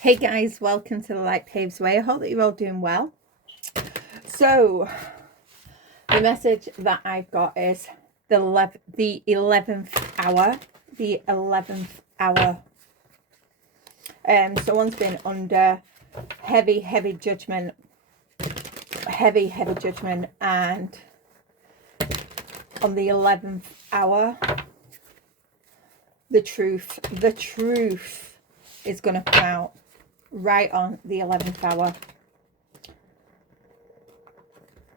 Hey guys, welcome to the Light Paves Way. I hope that you're all doing well. So, the message that I've got is the 11th hour. The 11th hour. Someone's been under heavy judgment. Heavy judgment. And on the 11th hour, the truth is going to come out. Right on the 11th hour.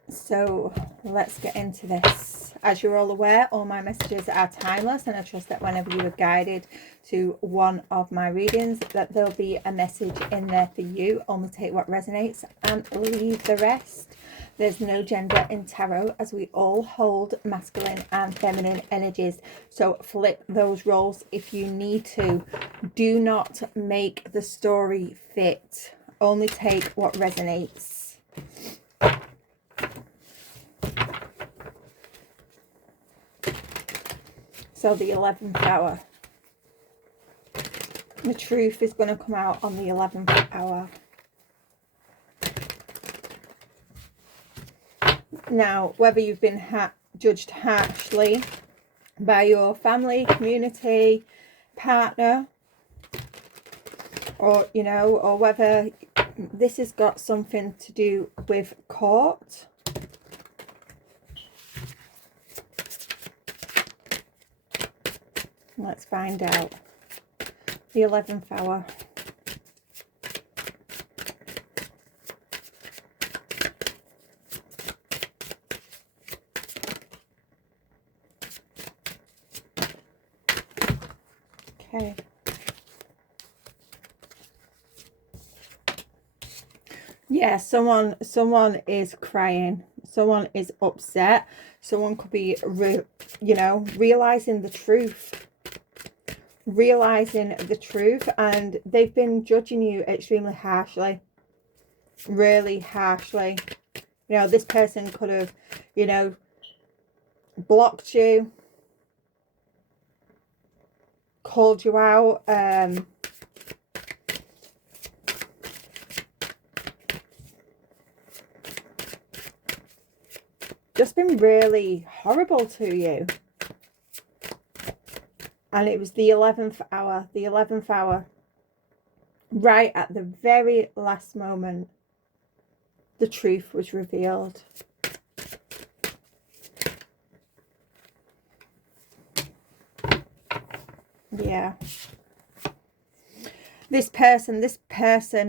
So let's get into this. As you're all aware, all my messages are timeless, and I trust that whenever you are guided to one of my readings, that there'll be a message in there for you. Only take what resonates and leave the rest. There's no gender in tarot, as we all hold masculine and feminine energies. So flip those roles if you need to. Do not make the story fit. Only take what resonates. So the 11th hour. The truth is going to come out on the 11th hour. Now, whether you've been judged harshly by your family, community, partner, or, or whether this has got something to do with court. Let's find out. The 11th hour. Okay. Yeah, someone is crying. Someone is upset. Someone could be, realizing the truth. Realizing the truth, and they've been judging you extremely harshly. Really harshly. This person could have, blocked you. Called you out. Just been really horrible to you. And it was the 11th hour. The 11th hour. Right at the very last moment, the truth was revealed. Yeah. This person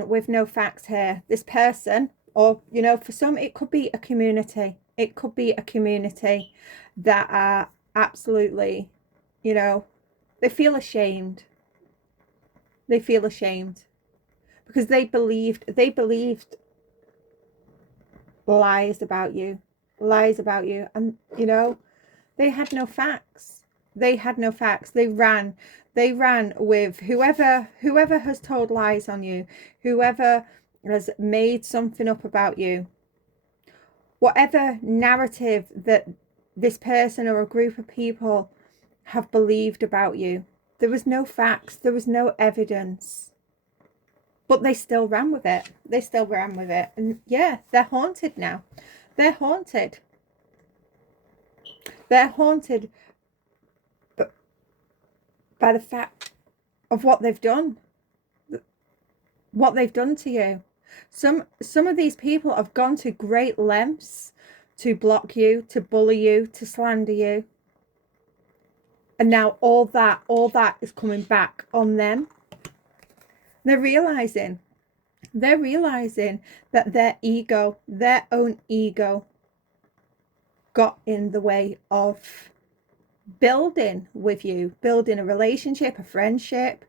with no facts here. This person, or, for some, it could be a community. It could be a community that are absolutely, they feel ashamed. They feel ashamed because they believed lies about you, and they had no facts. They ran with whoever has told lies on you, whoever has made something up about you, whatever narrative that this person or a group of people have believed about you. There was no facts, there was no evidence, but they still ran with it. And yeah, they're haunted now. They're haunted by the fact of what they've done to you. Some of these people have gone to great lengths to block you, to bully you, to slander you. And now all that is coming back on them. They're realizing that their own ego, got in the way of building with you, building a relationship, a friendship,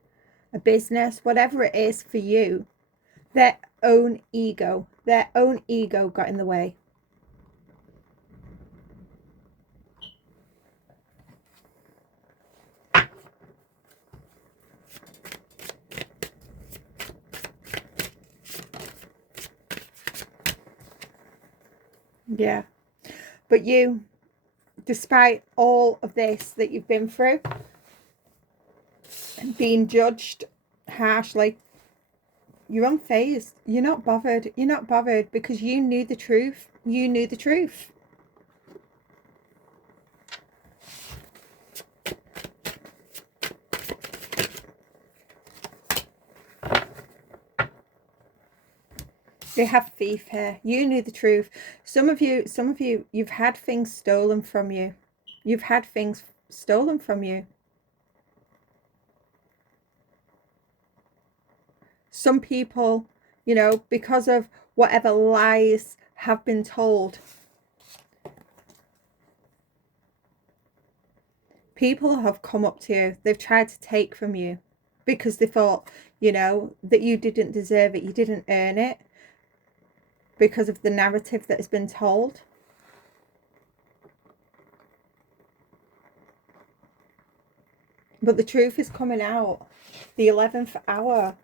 a business, whatever it is for you. Their own ego got in the way. Yeah. But you, despite all of this that you've been through, being judged harshly, You're unfazed. You're not bothered. You're not bothered because you knew the truth. You knew the truth. They have thief here. You knew the truth. Some of you, you've had things stolen from you. You've had things stolen from you. Some people, you know, because of whatever lies have been told, people have come up to you. They've tried to take from you because they thought, you know, that you didn't deserve it. You didn't earn it because of the narrative that has been told. But the truth is coming out. The 11th hour.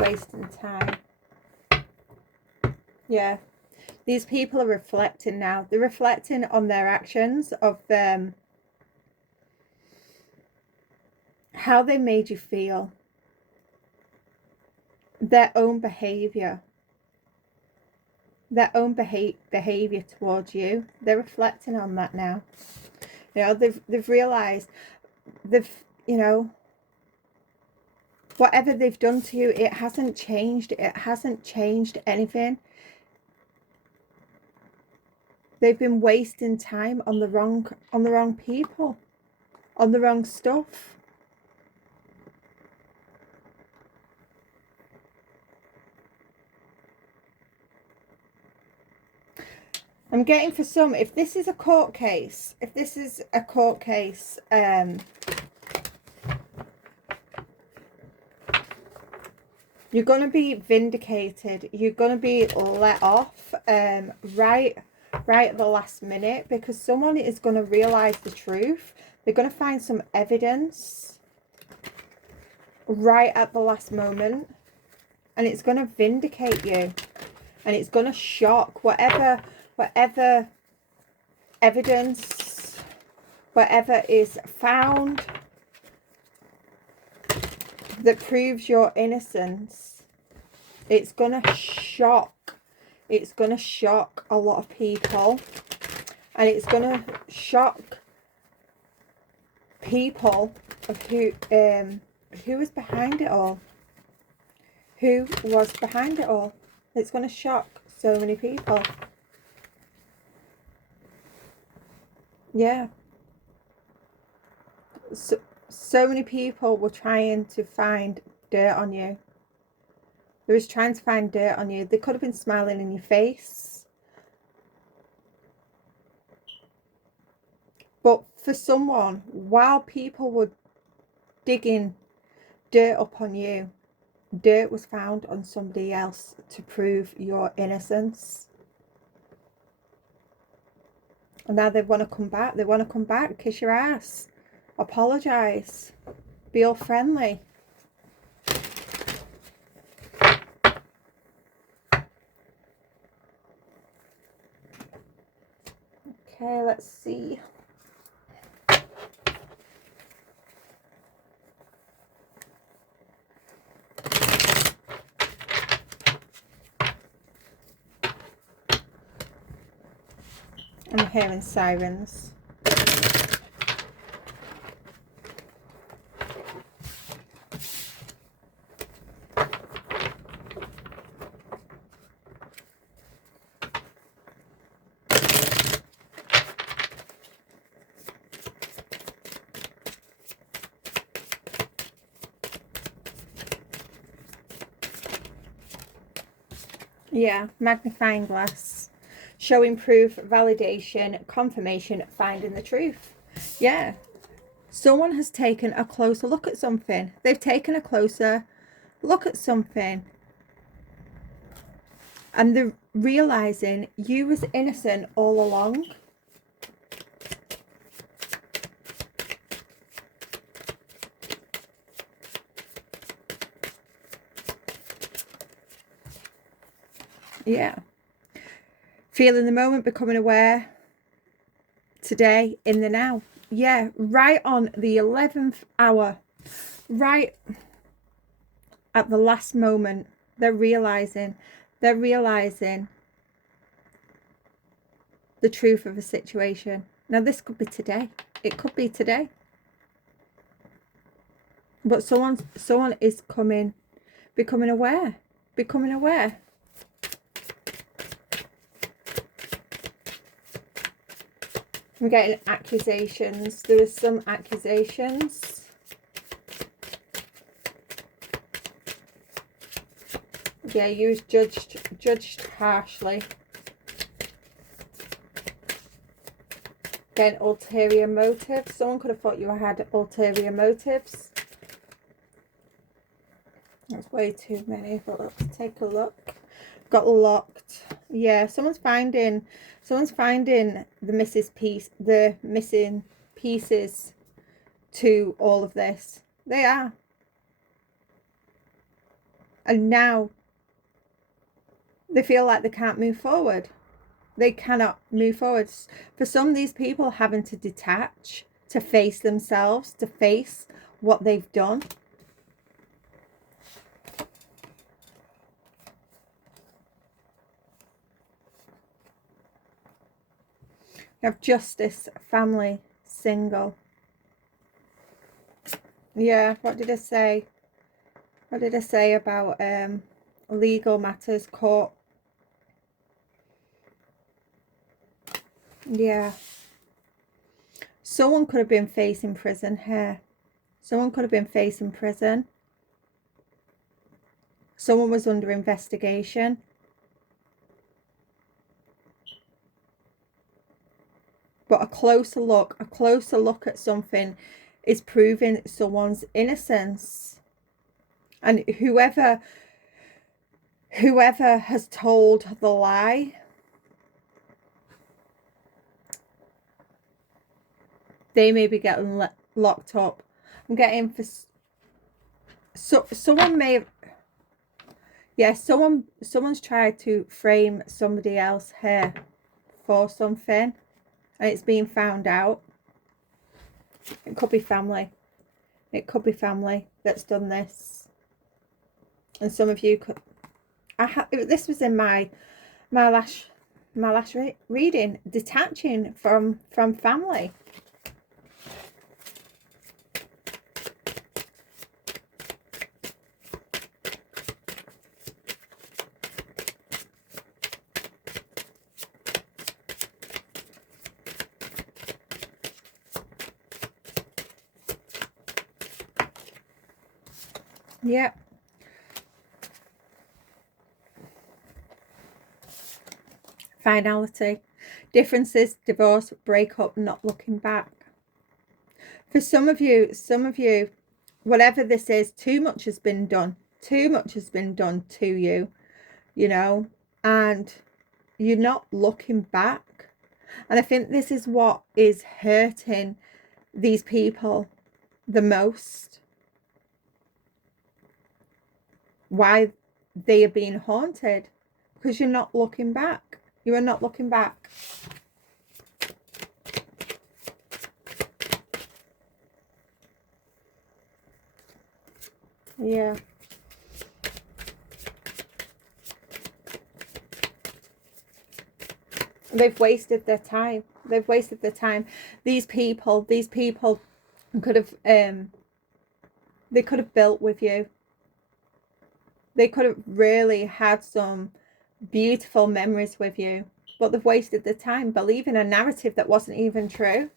Wasting time. Yeah. These people are reflecting now. They're reflecting on their actions of how they made you feel. Their own behaviour. Their own behaviour towards you. They're reflecting on that now. You know, they've realised, you know, whatever they've done to you, it hasn't changed. It hasn't changed anything. They've been wasting time on the wrong people, on the wrong stuff. I'm getting for some, if this is a court case, you're going to be vindicated. You're going to be let off right at the last minute, because someone is going to realise the truth. They're going to find some evidence right at the last moment, and it's going to vindicate you, and it's going to shock whatever evidence, whatever is found that proves your innocence. It's going to shock. It's going to shock a lot of people, and it's going to shock people of who was behind it all. Who was behind it all? It's going to shock so many people. Yeah. So many people were trying to find dirt on you. They was trying to find dirt on you. They could have been smiling in your face. But for someone, while people were digging dirt up on you, dirt was found on somebody else to prove your innocence. And now they want to come back. They want to come back, kiss your ass, apologise, be all friendly. Okay, let's see. I'm hearing sirens. Yeah, magnifying glass. Showing proof, validation, confirmation, finding the truth. Yeah. Someone has taken a closer look at something. They've taken a closer look at something. And they're realising you was innocent all along. Yeah. Feeling the moment, becoming aware. Today, in the now. Yeah, right on the 11th hour. Right at the last moment. They're realizing the truth of a situation. Now, this could be today. It could be today. But someone is becoming aware. Becoming aware. I'm getting accusations. There was some accusations. Yeah, you was judged harshly. Again, ulterior motives. Someone could have thought you had ulterior motives. That's way too many, but let's take a look. Got locked. Yeah, someone's finding the missing pieces to all of this. They are. And now they feel like they can't move forward. They cannot move forward. For some, these people having to detach, to face themselves, to face what they've done. You have justice, family, single. Yeah, what did I say? What did I say about legal matters, court? Yeah. Someone could have been facing prison here. Someone could have been facing prison. Someone was under investigation. But a closer look at something is proving someone's innocence. And whoever has told the lie, they may be getting locked up. I'm getting for someone may have, yeah, someone's tried to frame somebody else here for something, and it's being found out. It could be family. It could be family that's done this. And some of you could. This was in my last reading. Detaching from family. Yeah. Finality. Differences, divorce, breakup, not looking back. For some of you, whatever this is, too much has been done. Too much has been done to you, you know, and you're not looking back. And I think this is what is hurting these people the most. Why they are being haunted, because you're not looking back. You are not looking back. Yeah. They've wasted their time. They've wasted their time. These people could have they could have built with you. They could have really had some beautiful memories with you, but they've wasted their time believing a narrative that wasn't even true.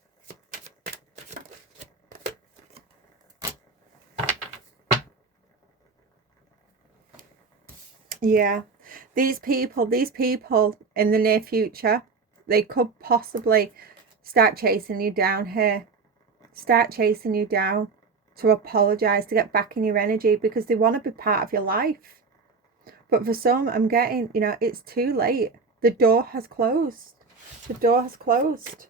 Yeah, these people in the near future, they could possibly start chasing you down here. Start chasing you down to apologize, to get back in your energy, because they want to be part of your life. But for some, I'm getting, you know, it's too late. The door has closed. The door has closed.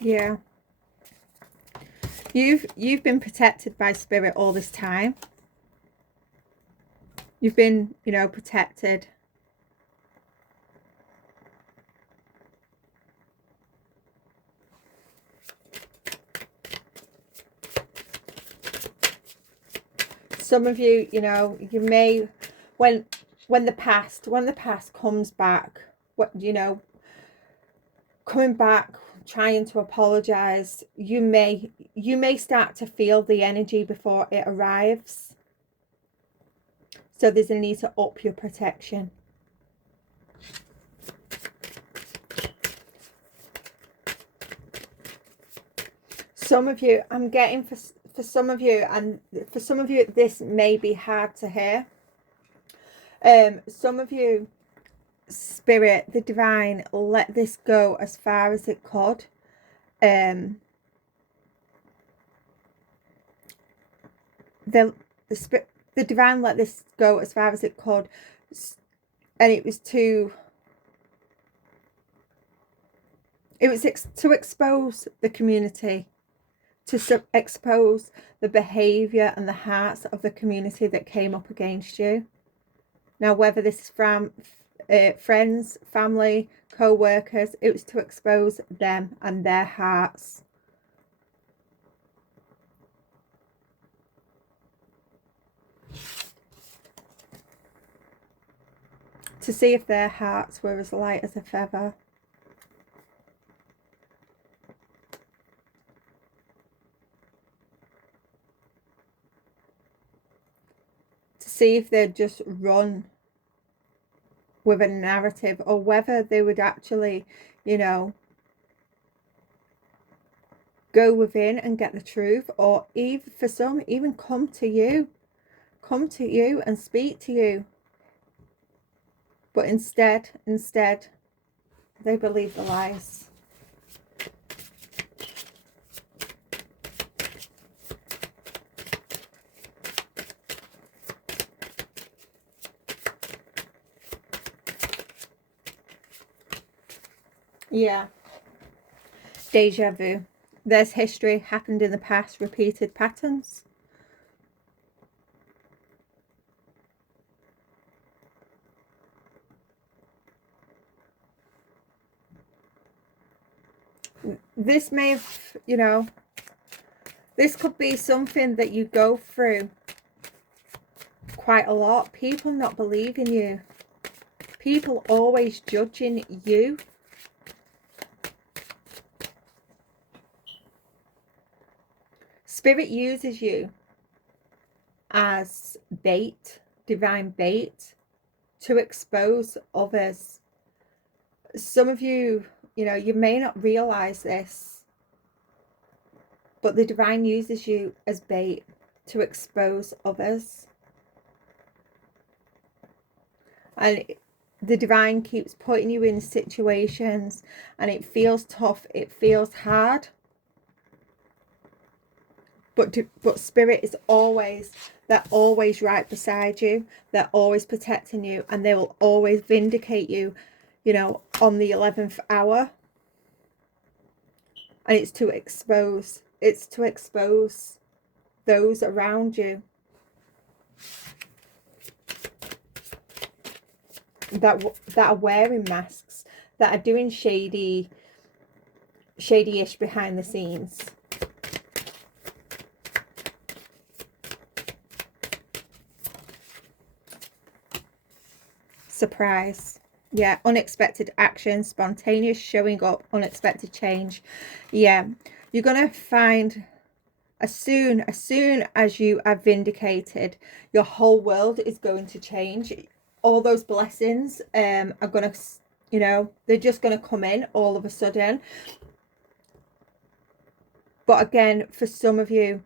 Yeah. You've been protected by spirit all this time. You've been, you know, protected. Some of you, you know, you may, when the past comes back, what, you know, coming back, trying to apologize, you may start to feel the energy before it arrives. So there's a need to up your protection. Some of you, I'm getting for some of you, and for some of you this may be hard to hear. Some of you, spirit, the divine, let this go as far as it could. The divine let this go as far as it could, and it was to expose the community, to expose the behavior and the hearts of the community that came up against you. Now, whether this is from friends, family, co-workers, it was to expose them and their hearts. To see if their hearts were as light as a feather. To see if they'd just run with a narrative, or whether they would actually, you know, go within and get the truth, or even for some, even come to you and speak to you. But instead they believe the lies. Yeah. Deja vu. There's history, happened in the past, repeated patterns. This may have, you know, this could be something that you go through quite a lot. People not believing you. People always judging you. Spirit uses you as bait, divine bait, to expose others. Some of you, you know, you may not realize this, but the divine uses you as bait to expose others. And the divine keeps putting you in situations, and it feels tough, it feels hard. But spirit is always, they're always right beside you. They're always protecting you, and they will always vindicate you, you know, on the 11th hour. And it's to expose those around you that are wearing masks, that are doing shady-ish behind the scenes. Surprise. Yeah, unexpected action, spontaneous showing up, unexpected change. Yeah, you're gonna find, as soon as you are vindicated, your whole world is going to change. All those blessings are gonna, you know, they're just gonna come in all of a sudden. But again, for some of you,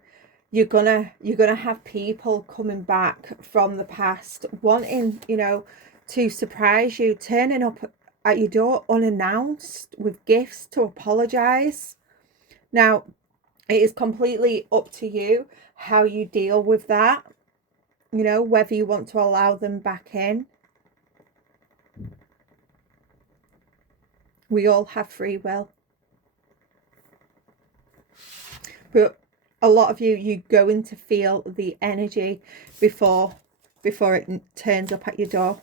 you're gonna have people coming back from the past, wanting, you know, to surprise you, turning up at your door unannounced with gifts to apologize. Now, it is completely up to you how you deal with that, you know, whether you want to allow them back in. We all have free will. But a lot of you, you're going to feel the energy before it turns up at your door.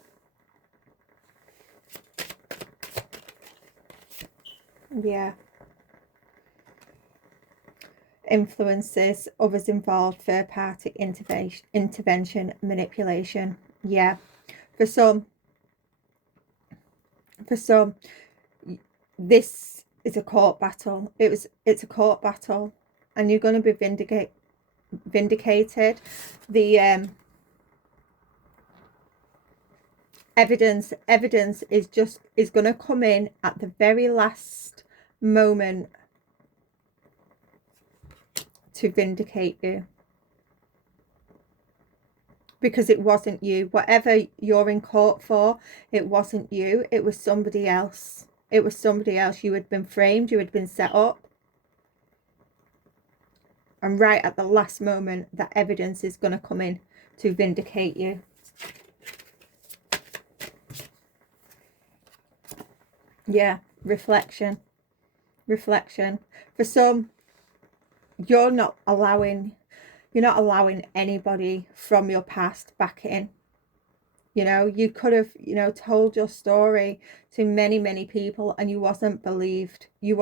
Yeah. Influences, others involved, third party intervention, manipulation. Yeah. For some, this is a court battle. It's a court battle, and you're going to be vindicated. The evidence is going to come in at the very last moment to vindicate you, because it wasn't you. Whatever you're in court for, it wasn't you. It was somebody else. It was somebody else. You had been framed. You had been set up. And right at the last moment, that evidence is going to come in to vindicate you. Yeah, reflection. For some, you're not allowing anybody from your past back in. You know, you could have, told your story to many people, and you wasn't believed. You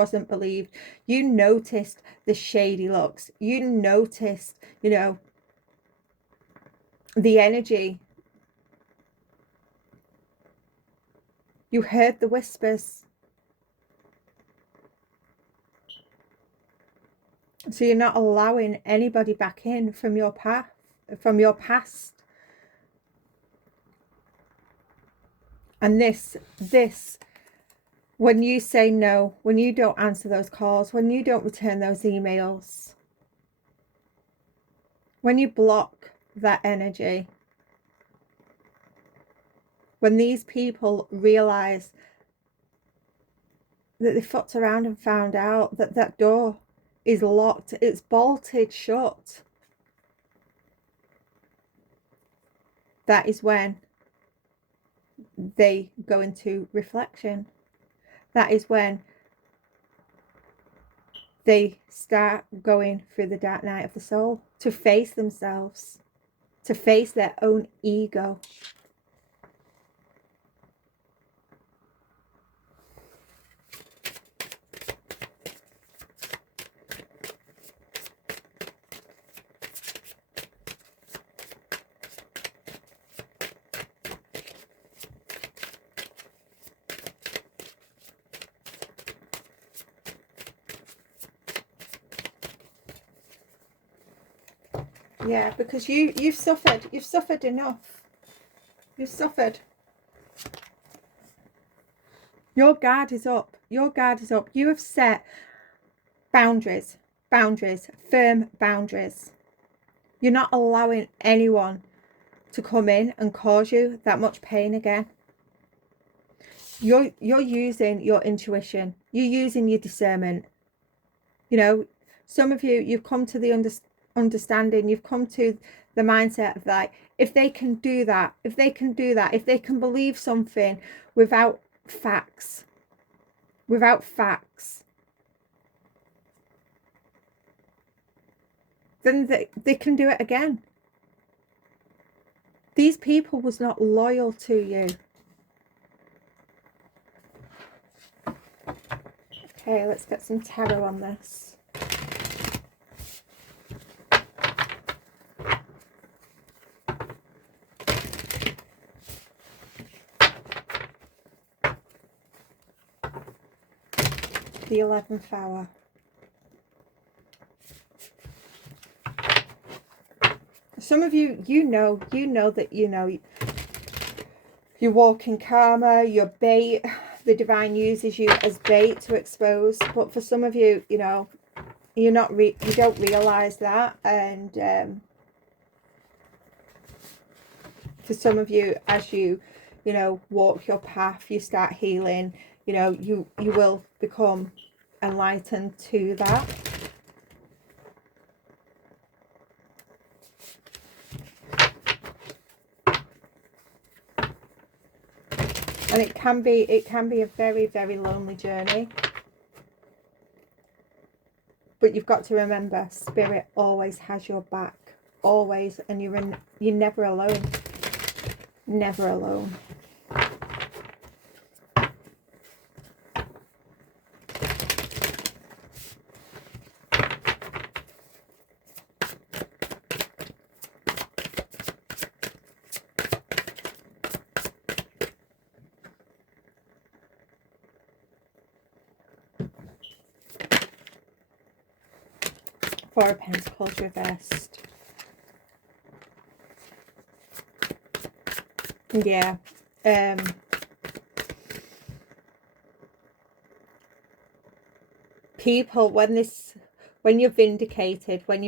noticed the shady looks. You noticed, the energy. You heard the whispers. So you're not allowing anybody back in from your past. And this, when you say no, when you don't answer those calls, when you don't return those emails, when you block that energy, when these people realize that they fucked around and found out that that door is locked, it's bolted shut, that is when they go into reflection. That is when they start going through the dark night of the soul, to face themselves, to face their own ego. Yeah, because you've suffered enough. You've suffered. Your guard is up. You have set boundaries, firm boundaries. You're not allowing anyone to come in and cause you that much pain again. You're using your intuition. You're using your discernment. Some of you, you've come to the understanding, you've come to the mindset of like, if they can do that, if they can believe something without facts, then they can do it again. These people was not loyal to you. Okay, let's get some tarot on this. The 11th hour. Some of you, you know that you walk in karma, you're bait. The divine uses you as bait to expose. But for some of you, you don't realize that. And for some of you, as you walk your path, you start healing. You will become enlightened to that. And it can be a very, very lonely journey. But you've got to remember, Spirit always has your back. Always. And you're never alone. Never alone. Four of Pentacles reversed. Yeah. People, when you're vindicated, when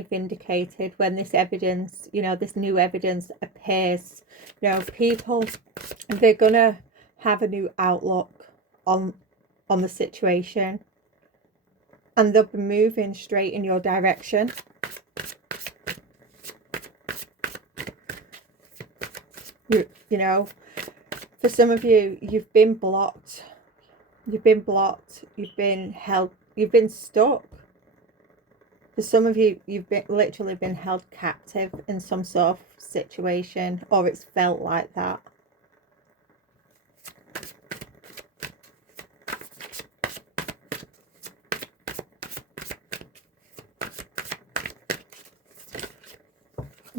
this evidence, you know, this new evidence appears, you know, people, they're gonna have a new outlook on the situation, and they'll be moving straight in your direction. You know, for some of you, you've been blocked. You've been blocked. You've been held. You've been stuck. For some of you, you've literally been held captive in some sort of situation, or it's felt like that.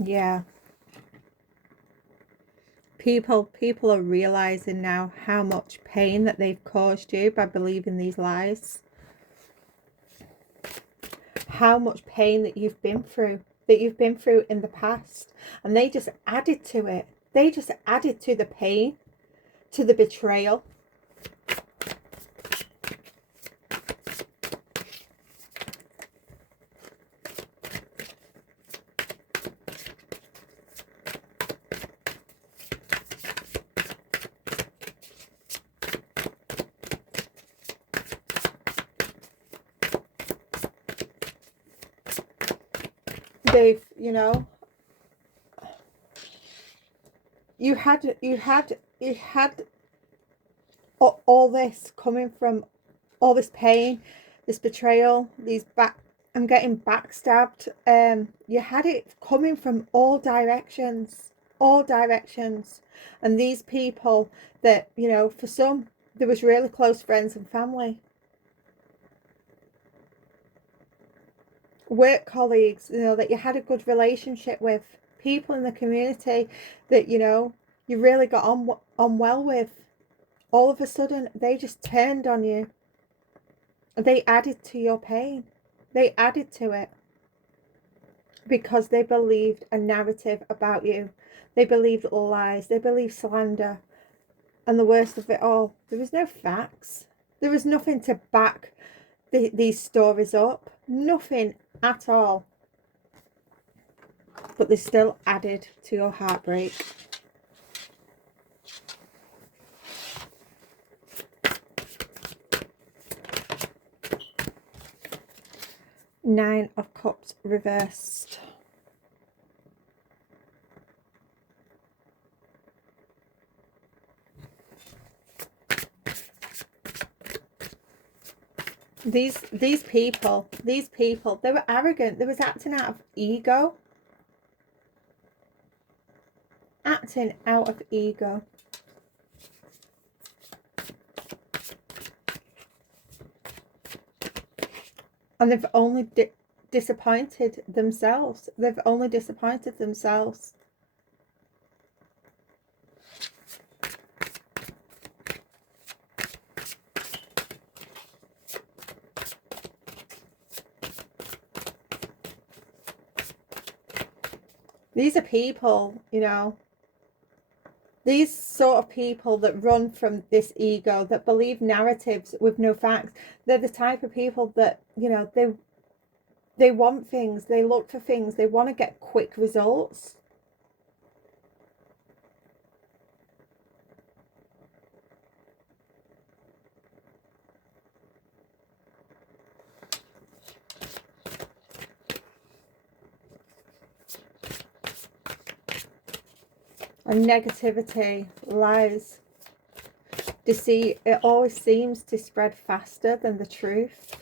Yeah. People are realizing now how much pain that they've caused you by believing these lies. How much pain that you've been through in the past, and they just added to it. They just added to the pain, to the betrayal. They've, you know, you had all this coming from all this pain, this betrayal, I'm getting backstabbed. You had it coming from all directions, and these people that, you know, for some there was really close friends and family, work colleagues, you know, that you had a good relationship with, people in the community that, you know, you really got on well with. All of a sudden they just turned on you. They added to your pain. They added to it because they believed a narrative about you. They believed lies. They believed slander. And the worst of it all, there was no facts. There was nothing to back these stories up. Nothing at all. But they still added to your heartbreak. Nine of Cups reversed. These people, they were arrogant. They was acting out of ego. Acting out of ego. And they've only disappointed themselves. They've only disappointed themselves. These are people, you know, these sort of people that run from this ego, that believe narratives with no facts. They're the type of people that, you know, they want things, they look for things, they want to get quick results. And negativity, lies, deceit, it always seems to spread faster than the truth.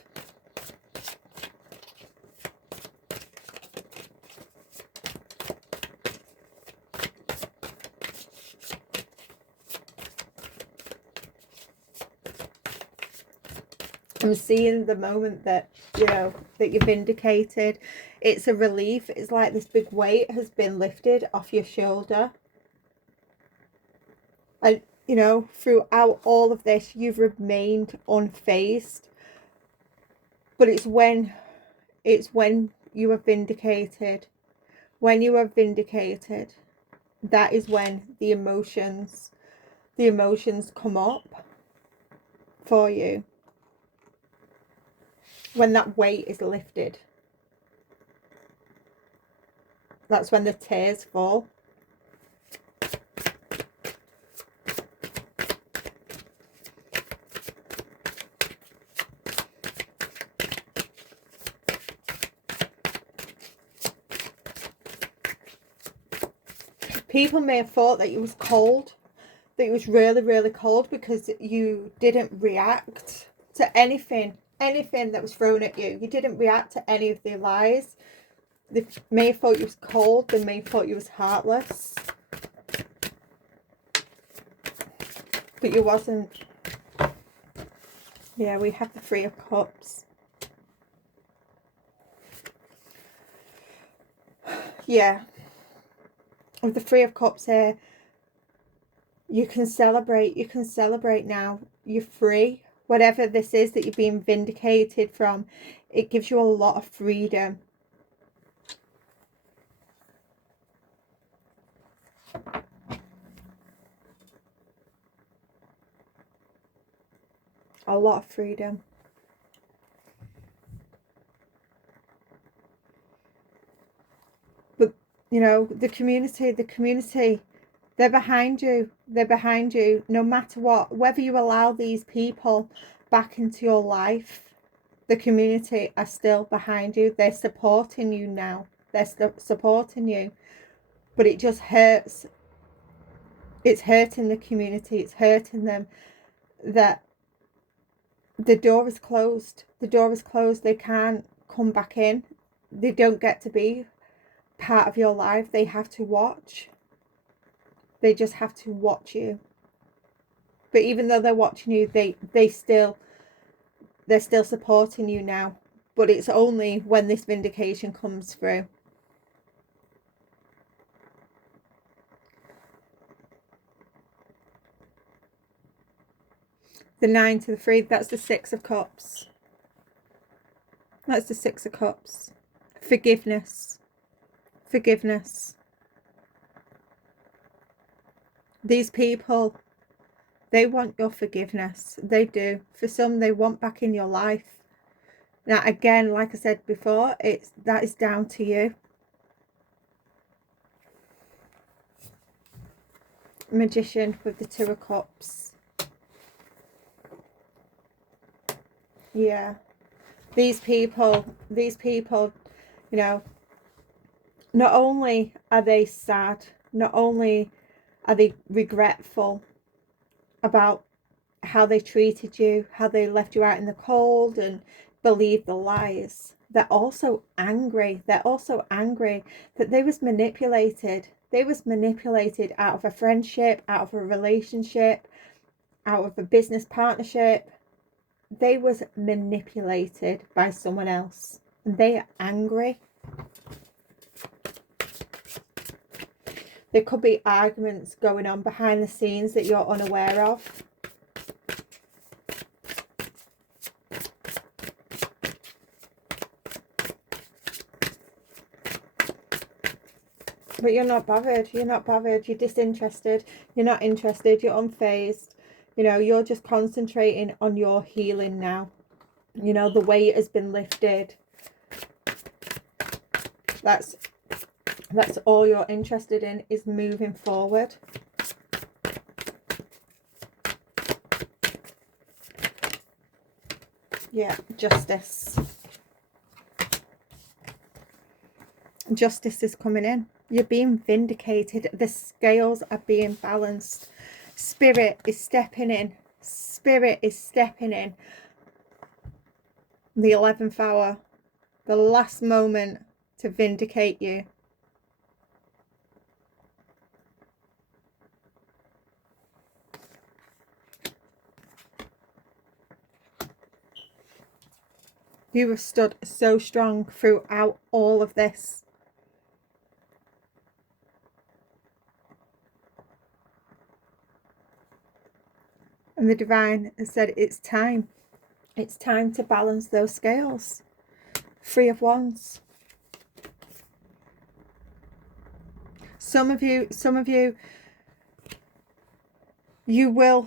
I'm seeing the moment that, you know, that you're vindicated. It's a relief. It's like this big weight has been lifted off your shoulder. And, you know, throughout all of this, you've remained unfazed. But it's when you are vindicated. When you are vindicated, that is when the emotions come up for you. When that weight is lifted, that's when the tears fall. People may have thought that it was cold, that it was really, really cold, because you didn't react to anything that was thrown at you. You didn't react to any of their lies. They may have thought you was cold. They may have thought you was heartless. But you wasn't. Yeah, we have the Three of Cups. Yeah. With the Three of Cups here, you can celebrate. You can celebrate now. You're free. Whatever this is that you're being vindicated from, it gives you a lot of freedom. A lot of freedom. But, you know, the community, they're behind you. They're behind you no matter what. Whether you allow these people back into your life, the community are still behind you. They're supporting you now. They're supporting you. But it just hurts. It's hurting the community. It's hurting them that the door is closed. The door is closed. They can't come back in. They don't get to be part of your life. They have to watch. They just have to watch you. But even though they're watching you, they're still supporting you now. But it's only when this vindication comes through. The 9 to the 3, that's the 6 of Cups. That's the 6 of Cups. Forgiveness. Forgiveness. These people, they want your forgiveness. They do. For some, they want back in your life. Now, again, like I said before, that is down to you. Magician with the 2 of Cups. Yeah. These people, you know, not only are they sad, not only are they regretful about how they treated you, how they left you out in the cold and believed the lies, they're also angry. They're also angry that they was manipulated. They was manipulated out of a friendship, out of a relationship, out of a business partnership. They was manipulated by someone else, and they are angry. There could be arguments going on behind the scenes that you're unaware of. But you're not bothered. You're not bothered. You're disinterested. You're not interested. You're unfazed. You know, you're just concentrating on your healing now. You know, the weight has been lifted. That's all you're interested in, is moving forward. Yeah, justice. Justice is coming in. You're being vindicated. The scales are being balanced. Spirit is stepping in. Spirit is stepping in. The 11th hour. The last moment to vindicate you. You have stood so strong throughout all of this. And the divine has said it's time. It's time to balance those scales. 3 of Wands. Some of you, you will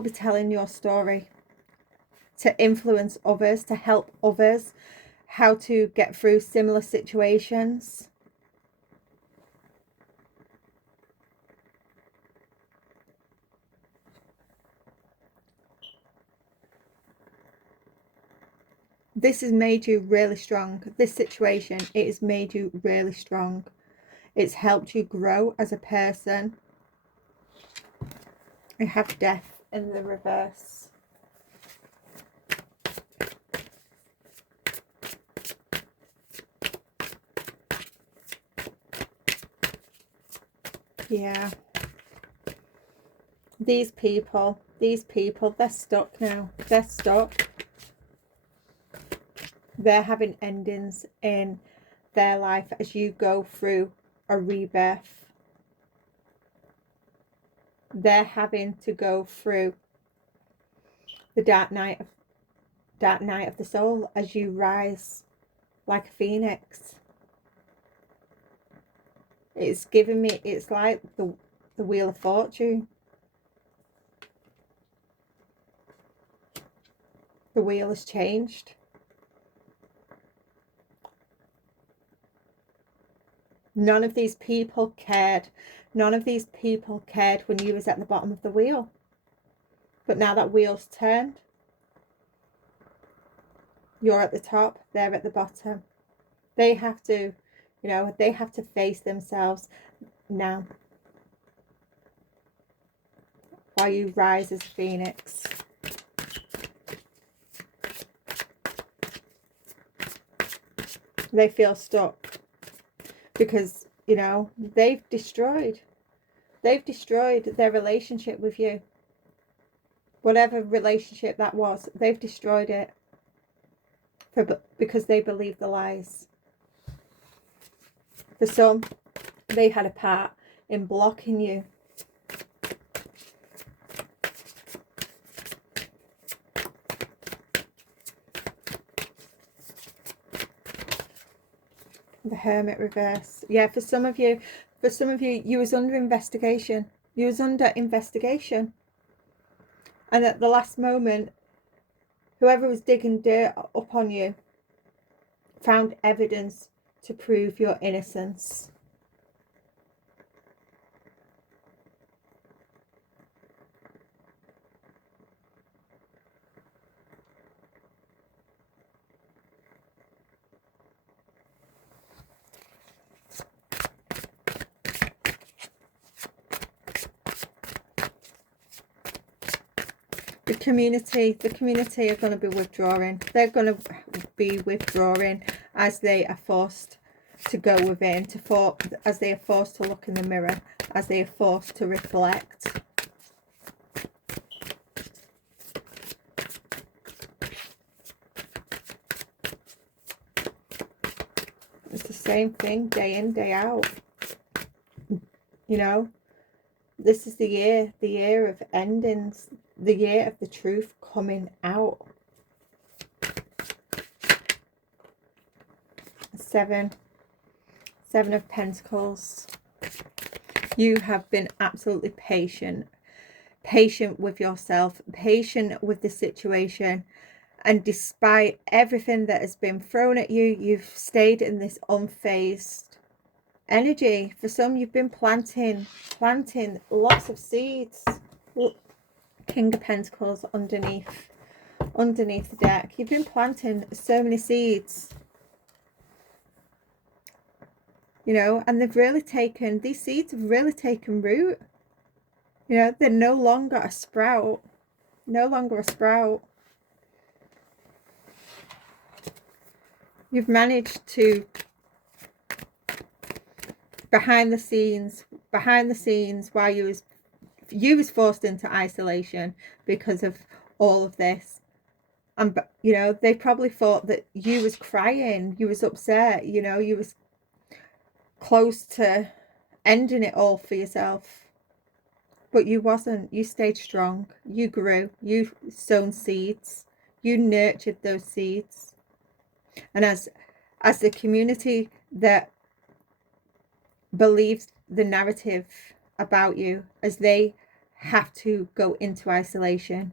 be telling your story to influence others, to help others how to get through similar situations. This has made you really strong. This situation, it has made you really strong. It's helped you grow as a person. I have Death in the reverse. Yeah. These people, they're stuck now. They're stuck. They're having endings in their life as you go through a rebirth. They're having to go through the dark night of the soul as you rise like a phoenix. It's giving me, it's like the Wheel of Fortune. The wheel has changed. None of these people cared. None of these people cared when you was at the bottom of the wheel. But now that wheel's turned, you're at the top, they're at the bottom. They have to, you know, they have to face themselves now. While you rise as a phoenix. They feel stuck. Because, you know, they've destroyed their relationship with you. Whatever relationship that was, they've destroyed it because they believe the lies. For some, they had a part in blocking you. The Hermit reverse. Yeah, for some of you, you was under investigation. You was under investigation. And at the last moment, whoever was digging dirt up on you found evidence to prove your innocence. The community are going to be withdrawing. They're going to be withdrawing as they are forced to go within, as they are forced to look in the mirror, as they are forced to reflect. It's the same thing day in, day out. You know, this is the year of endings, the year of the truth coming out. Seven of Pentacles. You have been absolutely patient with yourself, patient with the situation, and despite everything that has been thrown at you, you've stayed in this unfazed energy. For some, you've been planting lots of seeds. King of Pentacles underneath the deck. You've been planting so many seeds, you know, and these seeds have really taken root. You know, they're no longer a sprout. You've managed to, behind the scenes, while you was forced into isolation because of all of this, And, you know, they probably thought that you was crying, you was upset, you know, you was close to ending it all for yourself. But you wasn't. You stayed strong. You grew. You sown seeds. You nurtured those seeds. And as the community that believes the narrative about you, as they have to go into isolation,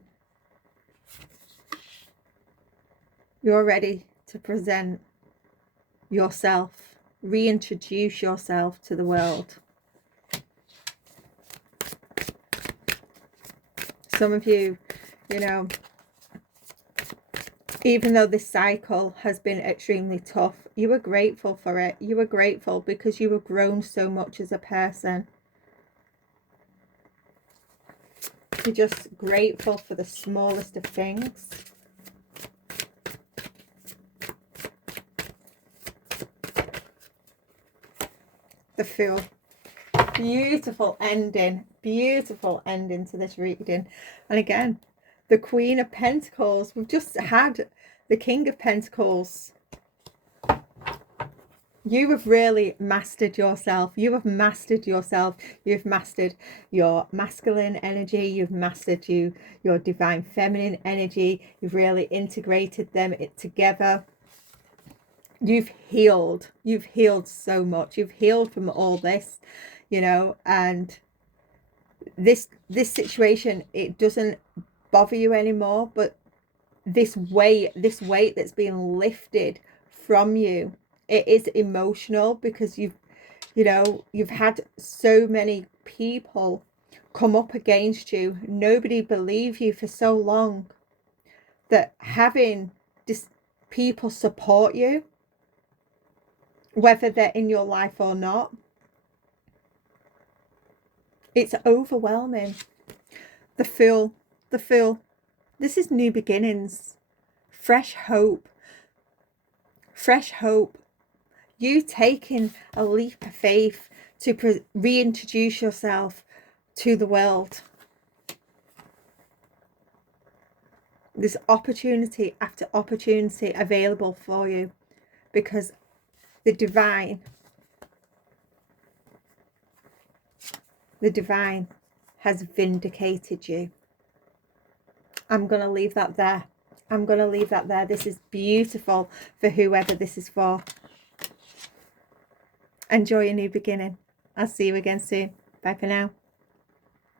you're ready to present yourself, reintroduce yourself to the world. Some of you, you know, even though this cycle has been extremely tough, you were grateful for it. You were grateful because you have grown so much as a person. You're just grateful for the smallest of things. The Fool. Beautiful ending to this reading. And again, the Queen of Pentacles. We've just had the King of Pentacles. You have really mastered yourself. You have mastered yourself. You've mastered your masculine energy. You've mastered your divine feminine energy. You've really integrated them together. You've healed. You've healed so much. You've healed from all this, you know, and this situation, it doesn't bother you anymore, but this weight that's being lifted from you, it is emotional, because you've had so many people come up against you. Nobody believed you for so long, that having this people support you, whether they're in your life or not, it's overwhelming. The Fool. The Fool. This is new beginnings. Fresh hope. Fresh hope. You taking a leap of faith to reintroduce yourself to the world. There's opportunity after opportunity available for you, because the divine has vindicated you. I'm going to leave that there. I'm going to leave that there. This is beautiful for whoever this is for. Enjoy your new beginning. I'll see you again soon. Bye for now.